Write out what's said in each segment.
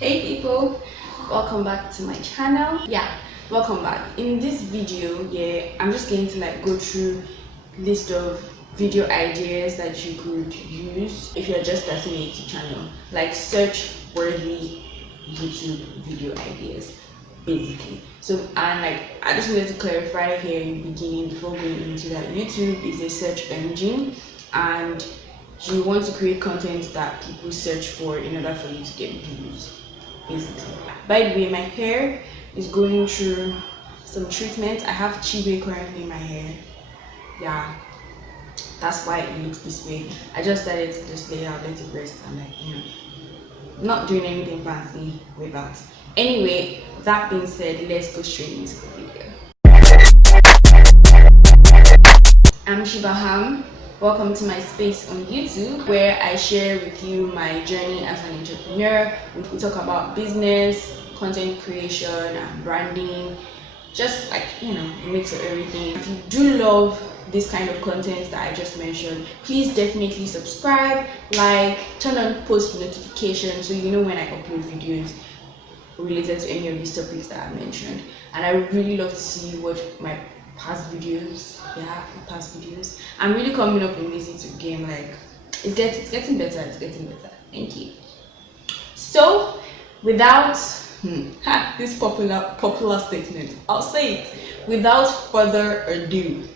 Hey people, welcome back to my channel. Welcome back. In this video, I'm just going to go through list of video ideas that you could use if you're just starting a YouTube channel, like search worthy YouTube video ideas basically. So I just wanted to clarify here in the beginning before going into that YouTube is a search engine, and you want to create content that people search for in order for you to get views basically. By the way, my hair is going through some treatment. I have chibe currently in my hair. That's why it looks this way. I just started to just lay out, let it rest. I'm not doing anything fancy with that. Anyway, that being said, let's go straight into the video. I'm Shibaham. Welcome to my space on YouTube, where I share with you my journey as an entrepreneur. We talk about business, content creation, and branding, just a mix of everything. If you do love this kind of content that I just mentioned, please definitely subscribe, turn on post notifications so you know when I upload videos related to any of these topics that I mentioned. And I would really love to see what my past videos. I'm really coming up in this YouTube game. It's getting better. Thank you. So without this popular statement, I'll say it. Without further ado.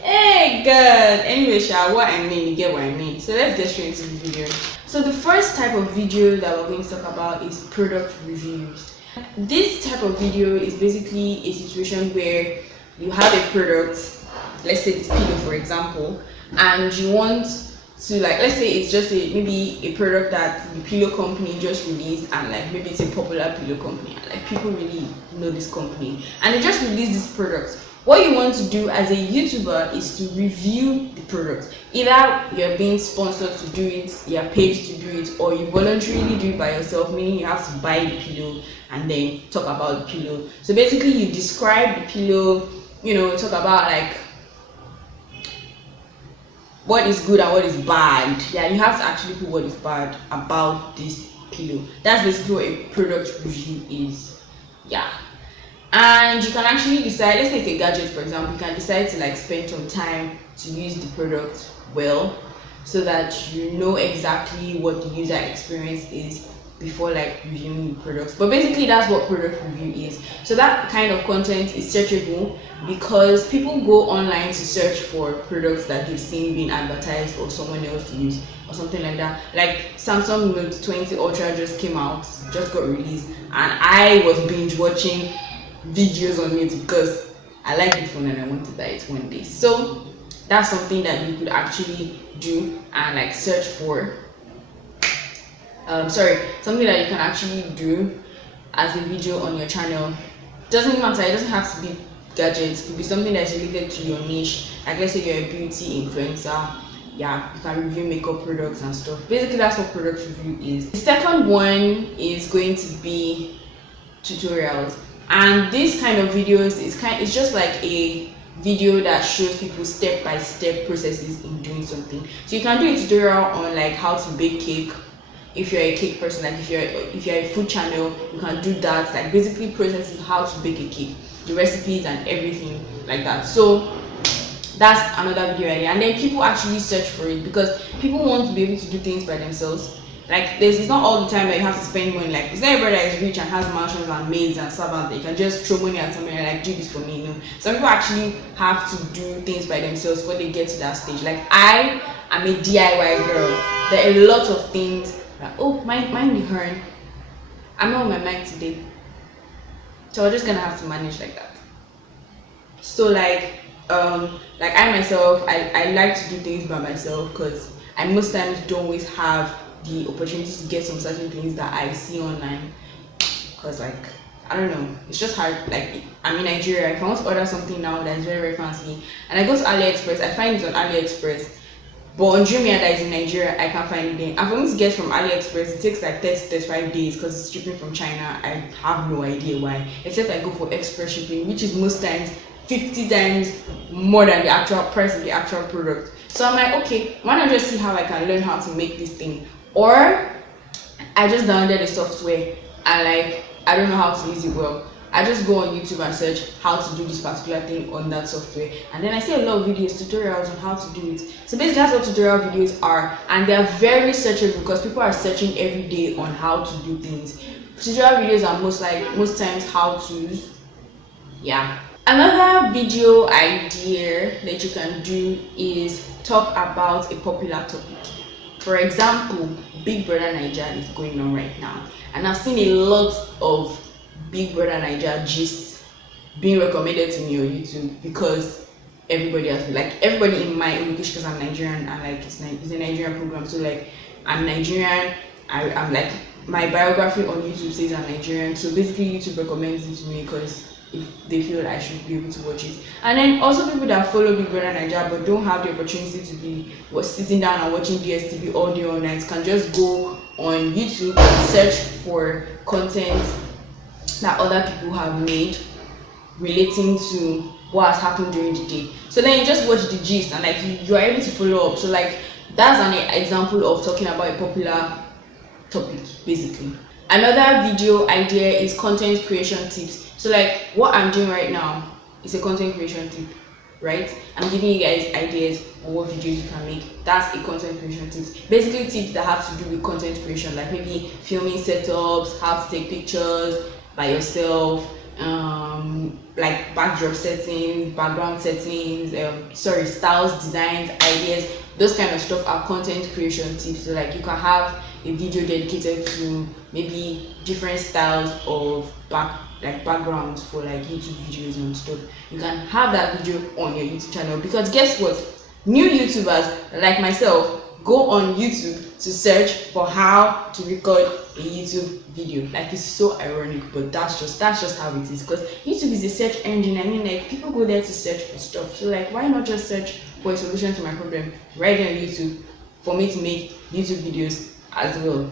Hey God. Anyway, what I mean, you get what I mean. So let's get straight into the video. So the first type of video that we're going to talk about is product reviews. This type of video is basically a situation where you have a product, let's say this pillow for example, and you want to let's say it's just maybe a product that the pillow company just released, and maybe it's a popular pillow company and people really know this company and they just released this product. What you want to do as a YouTuber is to review the product. Either you're being sponsored to do it, you're paid to do it, or you voluntarily do it by yourself, meaning you have to buy the pillow and then talk about the pillow. So basically you describe the pillow, talk about what is good and what is bad. You have to actually put what is bad about this pillow. That's basically what a product review is. And you can actually decide, let's take a gadget for example, you can decide to spend some time to use the product well, so that you know exactly what the user experience is before reviewing the products. But basically that's what product review is. So that kind of content is searchable because people go online to search for products that they've seen being advertised or someone else use or something like that. Samsung Note 20 Ultra just got released, and I was binge watching videos on it because I like the phone and I want to buy it one day. So that's something that you could actually do and search for. Something that you can actually do as a video on your channel. Doesn't matter, it doesn't have to be gadgets, it could be something that's related to your niche. Let's say you're a beauty influencer, you can review makeup products and stuff. Basically that's what product review is. The second one is going to be tutorials, and this kind of videos it's just a video that shows people step-by-step processes in doing something. So you can do a tutorial on how to bake cake. If you're a cake person, if you're a food channel, you can do that, basically processing how to bake a cake, the recipes and everything like that. So that's another video idea, and then people actually search for it because people want to be able to do things by themselves. It's not all the time that you have to spend money. It's not everybody that is rich and has mansions and maids and servants that you can just throw money at somebody and do this for me. Some people actually have to do things by themselves before they get to that stage. I am a DIY girl. There are a lot of things. Mind the horn. I'm not on my mic today, so we're just gonna have to manage like that. So I myself, I like to do things by myself because I most times don't always have the opportunity to get some certain things that I see online, because I don't know, it's just hard. I'm in Nigeria. If I want to order something now that's very, very fancy and I go to AliExpress, I find it on AliExpress, but on Jumia that is in Nigeria, I can't find it there. And for me to get from AliExpress, it takes 30 to 35 days because it's shipping from China. I have no idea why, except I go for express shipping, which is most times 50 times more than the actual price of the actual product. So I'm okay, why not just see how I can learn how to make this thing? Or I just downloaded the software and like I don't know how to use it well. I just go on YouTube and search how to do this particular thing on that software, and then I see a lot of videos, tutorials on how to do it. So basically that's what tutorial videos are, and they are very searchable because people are searching every day on how to do things. Tutorial videos are most times how to's. Yeah. Another video idea that you can do is talk about a popular topic. For example, Big Brother Naija is going on right now, and I've seen a lot of Big Brother Naija gists being recommended to me on YouTube because everybody in my education, because I'm Nigerian and like it's a Nigerian program, so like I'm Nigerian. I'm like my biography on YouTube says I'm Nigerian, so basically YouTube recommends it to me because if they feel I should be able to watch it. And then also people that follow Big Brother Naija but don't have the opportunity to be sitting down and watching DSTV all day all night can just go on YouTube and search for content that other people have made relating to what has happened during the day. So then you just watch the gist and like you are able to follow up. So like that's an example of talking about a popular topic basically. Another video idea is content creation tips. So like what I'm doing right now is a content creation tip, right? I'm giving you guys ideas on what videos you can make. That's a content creation tips. Basically tips that have to do with content creation, like maybe filming setups, how to take pictures by yourself, like backdrop settings, background settings, styles, designs, ideas. Those kind of stuff are content creation tips. So like you can have a video dedicated to maybe different styles of backgrounds for like YouTube videos and stuff. You can have that video on your YouTube channel, because guess what? New YouTubers like myself go on YouTube to search for how to record a YouTube video. Like it's so ironic, but that's just how it is, because YouTube is a search engine. I mean, like people go there to search for stuff, so like why not just search for a solution to my problem right there on YouTube for me to make YouTube videos as well.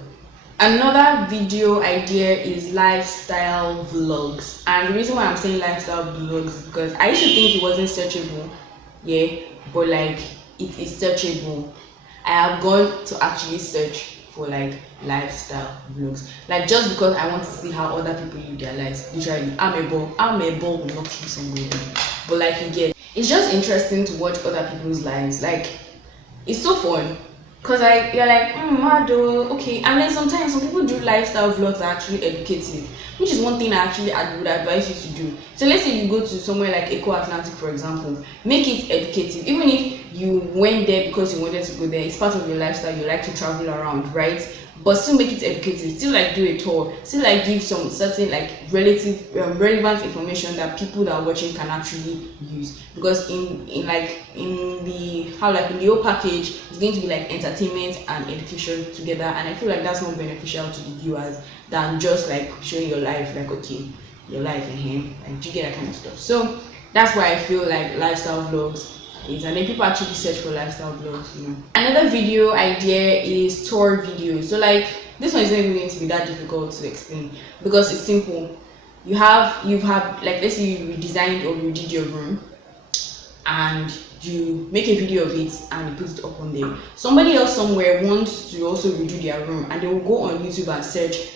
Another video idea is lifestyle vlogs, and the reason why I'm saying lifestyle vlogs is because I used to think it wasn't searchable, but like it is searchable. I have gone to actually search for like lifestyle vlogs, like just because I want to see how other people live their lives. Literally, I'm a ball will not keep somewhere, but like you get, it's just interesting to watch other people's lives. Like it's so fun. Cause you're like, okay. And then sometimes some people do lifestyle vlogs that are actually educative, which is one thing I would advise you to do. So let's say you go to somewhere like Eco Atlantic, for example, make it educative. Even if you went there because you wanted to go there, it's part of your lifestyle. You like to travel around, right? But still make it educative. Still like do a tour. Still like give some certain like relevant information that people that are watching can actually use. Because in the whole package, it's going to be like entertainment and education together, and I feel like that's more beneficial to the viewers than just like showing your life. Like okay, your life and him, like do you get that kind of stuff? So that's why I feel like lifestyle vlogs is, and then people actually search for lifestyle vlogs, you know. Another video idea is tour videos. So like this one is not even going to be that difficult to explain because it's simple. You've had like, let's say you redesigned or redid your room and you make a video of it and you put it up on there. Somebody else somewhere wants to also redo their room, and they will go on YouTube and search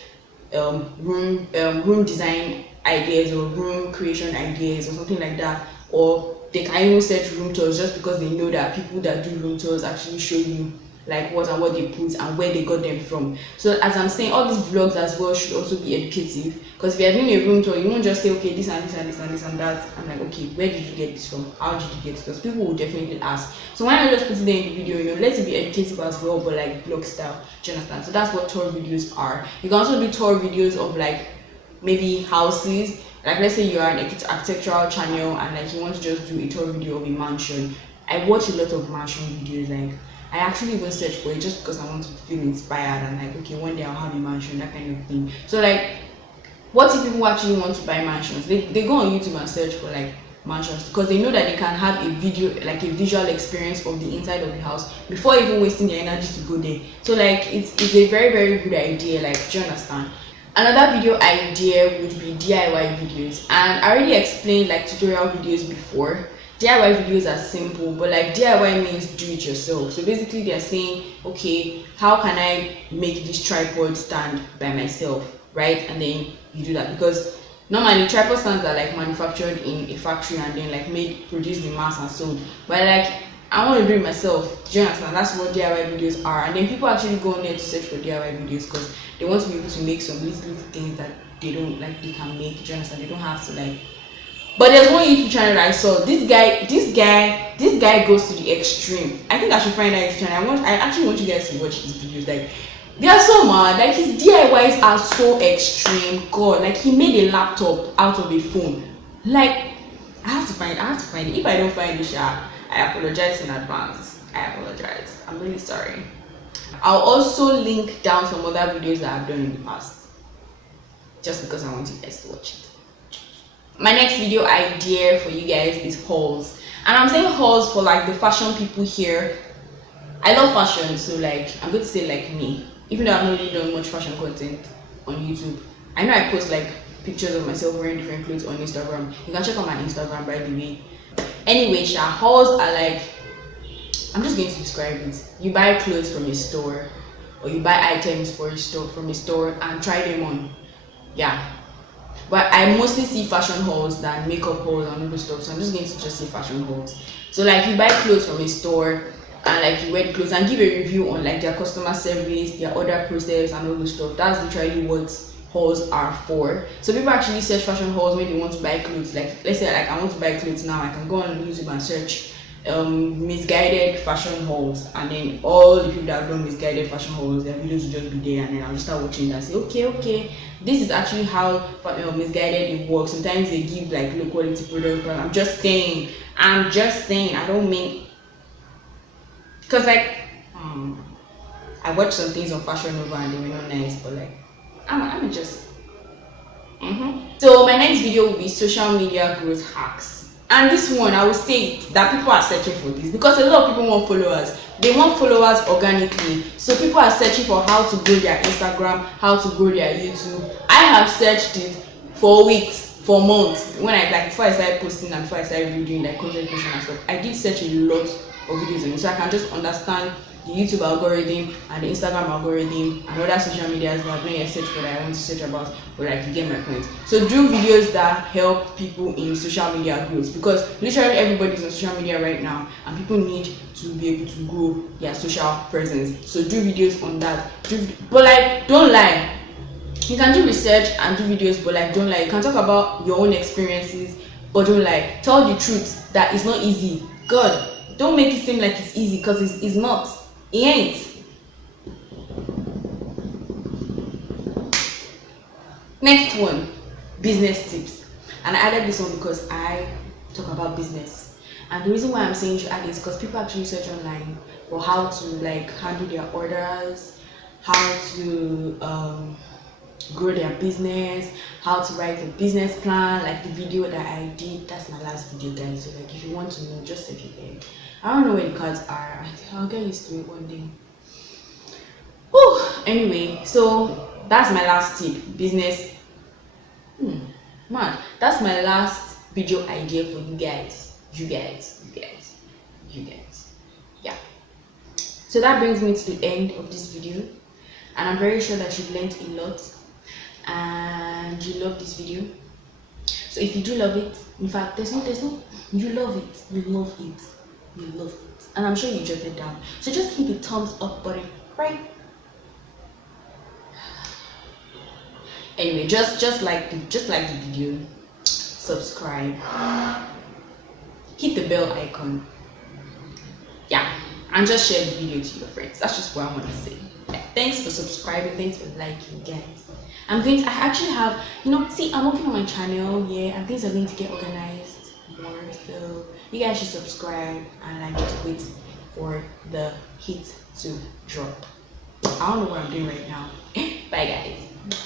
room design ideas or room creation ideas or something like that, or they can even search room tours, just because they know that people that do room tours actually show you like what they put and where they got them from. So as I'm saying, all these vlogs as well should also be educative, because if you're doing a room tour, you won't just say okay, this and this and this and this and that. I'm like, okay, where did you get this from? How did you get it? Because people will definitely ask. So why not just put it there in the video? You know, let it be educative as well, but like vlog style. Do you understand? So that's what tour videos are. You can also do tour videos of like maybe houses. Like let's say you are an architectural channel and like you want to just do a tour video of a mansion. I watch a lot of mansion videos. Like I actually even search for it just because I want to feel inspired and like, okay, one day I'll have a mansion, that kind of thing. So like, what if people actually want to buy mansions? They go on YouTube and search for like mansions, because they know that they can have a video, like a visual experience of the inside of the house before even wasting their energy to go there. So like it's a very, very good idea. Like, do you understand? Another video idea would be DIY videos, and I already explained like tutorial videos before. DIY videos are simple, but like DIY means do it yourself. So basically they're saying, okay, how can I make this tripod stand by myself, right? And then you do that, because normally tripod stands are like manufactured in a factory and then like made, produced in mass and sold. But like I want to do it myself. Do you understand? That's what DIY videos are. And then people actually go on there to search for DIY videos because they want to be able to make some little things that they don't like they can make. Do you understand? They don't have to like. But there's one YouTube channel that I saw. This guy goes to the extreme. I think I should find that YouTube channel. I actually want you guys to watch his videos. Like they are so mad. Like his DIYs are so extreme. God, like he made a laptop out of a phone. Like I have to find it. If I don't find it, I apologize in advance. I apologize. I'm really sorry. I'll also link down some other videos that I've done in the past, just because I want you guys to watch it. My next video idea for you guys is hauls, and I'm saying hauls for like the fashion people here. I love fashion, so like I'm going to say like me, even though I've not really done much fashion content on YouTube. I know I post like pictures of myself wearing different clothes on Instagram. You can check out my Instagram, by the way. Anyway, hauls are like, I'm just going to describe it. You buy clothes from a store, or you buy items from a store and try them on. Yeah. But I mostly see fashion hauls than makeup hauls and other stuff, so I'm just going to just say fashion hauls. So like you buy clothes from a store and like you wear the clothes and give a review on like their customer service, their order process and all those stuff. That's literally what hauls are for. So people actually search fashion hauls when they want to buy clothes. Like let's say like I want to buy clothes now, I can go on YouTube and search misguided fashion hauls, and then all the people that have done misguided fashion hauls, their videos will just be there, and then I'll just start watching and say, okay, this is actually how misguided it works. Sometimes they give like low quality products, but I'm just saying, I don't mean, because like I watched some things on Fashion Nova and they were not nice, but like I'm just So my next video will be social media growth hacks. And this one, I will say that people are searching for this because a lot of people want followers. They want followers organically. So people are searching for how to grow their Instagram, how to grow their YouTube. I have searched it for weeks, for months. When before I started posting and before I started doing like content creation and stuff, I did search a lot of videos on it, so I can just understand the YouTube algorithm and the Instagram algorithm and other social medias that I've not yet searched for that I want to search about, but like you get my point. So do videos that help people in social media growth, because literally everybody's on social media right now and people need to be able to grow their social presence. So do videos on that. But like don't lie. You can do research and do videos, but like don't lie. You can talk about your own experiences, but don't lie. Tell the truth that it's not easy. God, don't make it seem like it's easy, because it's not. It ain't. Next one, business tips. And I added this one because I talk about business. And the reason why I'm saying you should add it is because people actually search online for how to like handle their orders, how to grow their business, how to write a business plan, like the video that I did. That's my last video, guys. So like if you want to know, just search it there. I don't know where the cards are. I'll get used to it one day. Whew. Anyway, so that's my last tip. Business. Man, that's my last video idea for you guys. You guys. Yeah. So that brings me to the end of this video, and I'm very sure that you've learned a lot and you love this video. So if you do love it, in fact, there's no, you love it. And I'm sure you jotted down. So just hit the thumbs up button, right? Anyway, just like the video, subscribe, hit the bell icon, yeah, and just share the video to your friends. That's just what I want to say. Yeah, thanks for subscribing, thanks for liking, guys. I actually have, see, I'm working on my channel, yeah, and things are going to get organized more, so you guys should subscribe, and I need to wait for the hit to drop. I don't know what I'm doing right now. Bye guys.